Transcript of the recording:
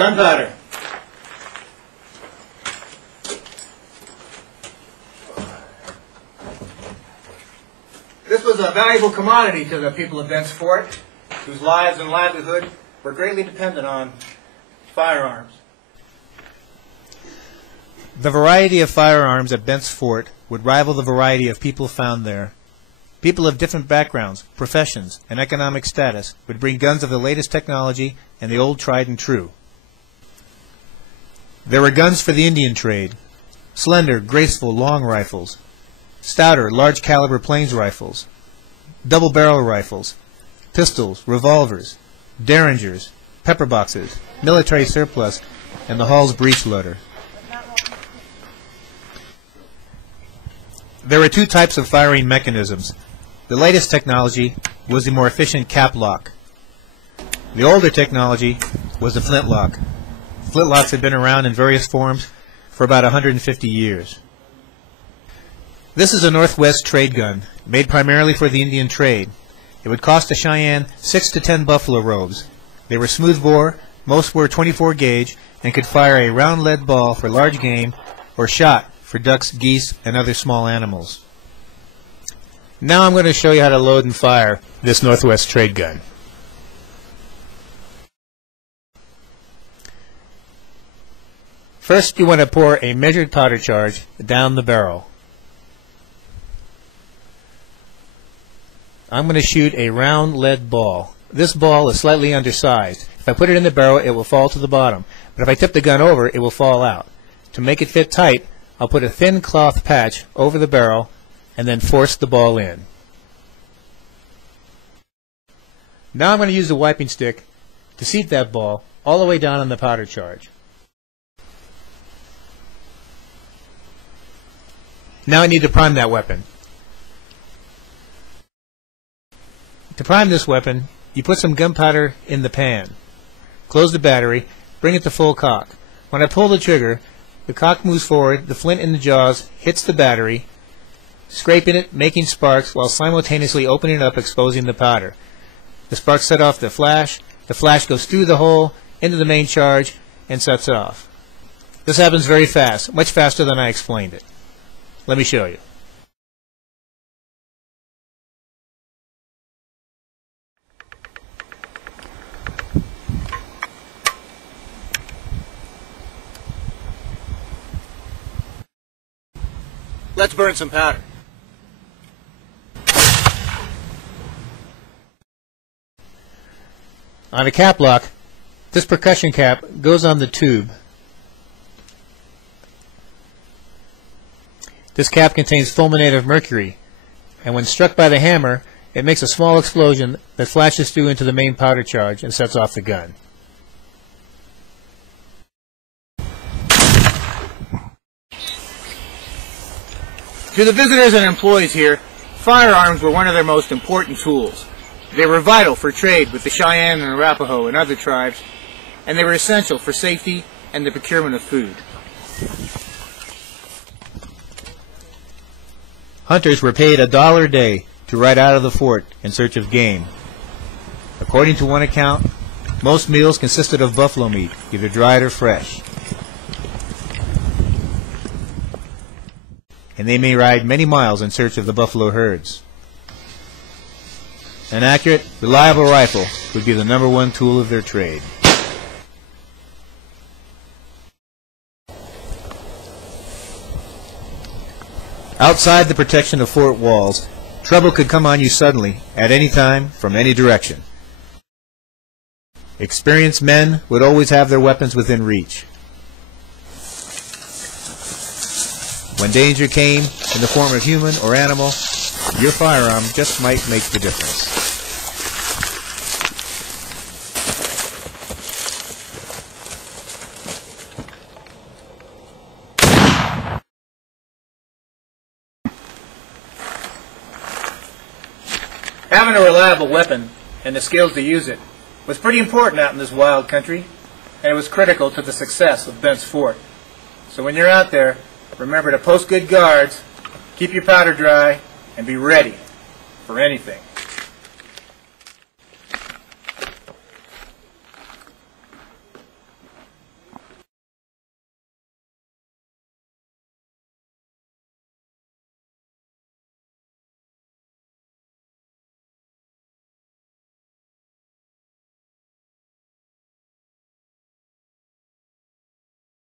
Gunpowder. This was a valuable commodity to the people of Bent's Fort, whose lives and livelihood were greatly dependent on firearms. The variety of firearms at Bent's Fort would rival the variety of people found there. People of different backgrounds, professions, and economic status would bring guns of the latest technology and the old tried and true. There were guns for the Indian trade, slender, graceful, long rifles, stouter, large caliber plains rifles, double barrel rifles, pistols, revolvers, derringers, pepper boxes, military surplus, and the Hall's breech loader. There were two types of firing mechanisms. The latest technology was the more efficient cap lock. The older technology was the flintlock. Flintlocks had been around in various forms for about 150 years. This is a Northwest trade gun, made primarily for the Indian trade. It would cost a Cheyenne 6 to 10 buffalo robes. They were smooth bore, most were 24 gauge, and could fire a round lead ball for large game or shot for ducks, geese, and other small animals. Now I'm going to show you how to load and fire this Northwest trade gun. First, you want to pour a measured powder charge down the barrel. I'm going to shoot a round lead ball. This ball is slightly undersized. If I put it in the barrel, it will fall to the bottom. But if I tip the gun over, it will fall out. To make it fit tight, I'll put a thin cloth patch over the barrel and then force the ball in. Now I'm going to use the wiping stick to seat that ball all the way down on the powder charge. Now I need to prime that weapon. To prime this weapon, you put some gunpowder in the pan. Close the battery, bring it to full cock. When I pull the trigger, the cock moves forward, the flint in the jaws hits the battery, scraping it, making sparks, while simultaneously opening it up, exposing the powder. The sparks set off the flash goes through the hole, into the main charge, and sets off. This happens very fast, much faster than I explained it. Let me show you. Let's burn some powder. On a cap lock, this percussion cap goes on the tube. This cap contains fulminate of mercury, and when struck by the hammer, it makes a small explosion that flashes through into the main powder charge and sets off the gun. To the visitors and employees here, firearms were one of their most important tools. They were vital for trade with the Cheyenne and Arapaho and other tribes, and they were essential for safety and the procurement of food. Hunters were paid $1 a day to ride out of the fort in search of game. According to one account, most meals consisted of buffalo meat, either dried or fresh. And they may ride many miles in search of the buffalo herds. An accurate, reliable rifle would be the #1 tool of their trade. Outside the protection of fort walls, trouble could come on you suddenly, at any time, from any direction. Experienced men would always have their weapons within reach. When danger came, in the form of human or animal, your firearm just might make the difference. Having a reliable weapon and the skills to use it was pretty important out in this wild country, and it was critical to the success of Bent's Fort. So when you're out there, remember to post good guards, keep your powder dry, and be ready for anything.